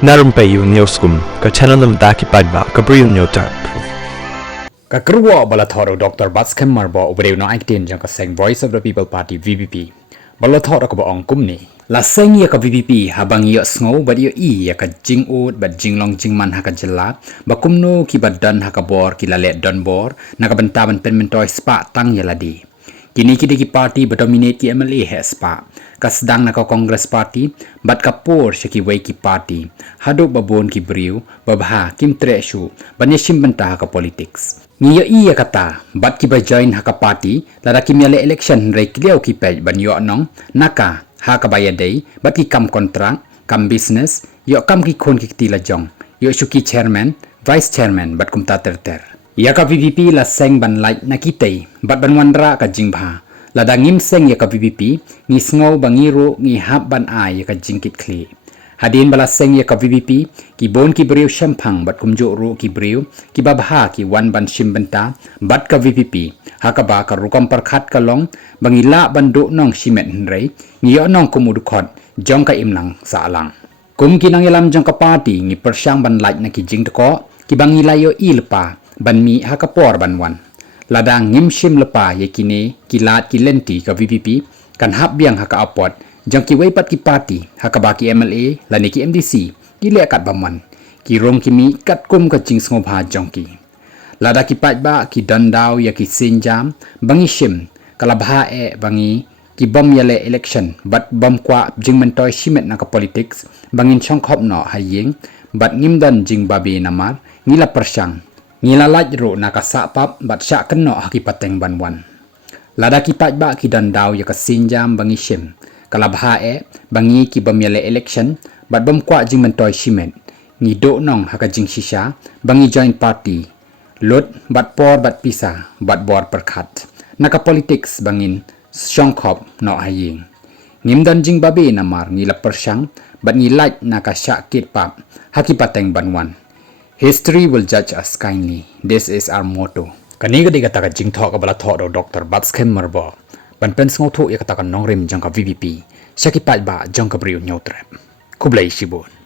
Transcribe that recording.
Na Rympei U ka channel nabynta paidbah Bri U Hynñiewtrep. Kakerwa balathoro Dr. Batskem marbo ubrew no actin jang kaseng Voice of the People Party VPP. Balathoro ko ba ong kumni. La seng ya ka VPP habang yo sngo ba yo ya ka jingud ba jinglong jingman ha ka jela ba kumno ki badon ha ka bor ki lalet don bor nakabanta ban penmentoy spa tang ya ladi. Kini ki party ba dominate ki MLA he spa. Kasdang naka Congress Party bat kapur siya ki way ki party hado babon ki Bri U babha kim treshu banyashim banta ka politics ngiyo iya kata bat ki ba join ha ka party lada ki miale election ray kliaw ki pej ban yo nong naka ha ka bayaday bat ki kam kontrak kam business yo kam ki khon ki tila jong yo shuki chairman vice chairman bat kum ta ter ya ka VPP la seng ban like nakitay bat banwan ra ka jingba lada ngim seng ya ka VPP ngi sngaw bangiro ngi hab ban ai ya ka jingkitkhlieh hadin bala seng ya ka VPP ki bon ki Bri U shampang bat kumjo ru ki Bri U ki babha ki wan ban shimbenta bat ka VPP hakaba ka rukam parkhat ka long bangila bandu nong shimet nrei ngi yo nong kumudukot jong ka imlang sa alang kum kinang ilam jong ka party ngi persyang ban like na ki jingtko ki bangila yo ilpa ban mi hakapor banwan ladang ngimshim lepa yakini kilat kilenti ka VPP kan hab biang haka apot jang ki weipat ki party haka baki MLA lani ki MDC ki lekat baman ki rong kimi kat kum ka jing sngoba jongki lada ki paidbah ki dandaw ya ki sinjam bangi shim kalabha bangi ki bom yale election bat bom kwa jing mentoy shimet na ka politics bangin chongkhop no haying bat ngimdan jing babi namar ngila persyang ngilalaj ro naka sahpap bat syak keno haki pateng banwan lada ki paidbah ki dandaw ya ka sinjam bangi shim kalabha bangi ki bamyale election bat bom kwa jing mentoy shimet ngi do nong haka jing shisha bangi join party lot bat por bat pisa bat bor perkhat naka politics bangin shongkhop no haying ngimdan jing babi namar ngila persyang bat ngilaj naka syak kitpap haki pateng banwan. History will judge us kindly. This is our motto. Kaniga diga taka jing thok abala thok do Dr. Batskem marbo. Ban pen sngo thok ya kata kan nong rim jang ka VPP. Syaki paidbah jong ka Bri U Hynñiewtrep. Khublei Shibun.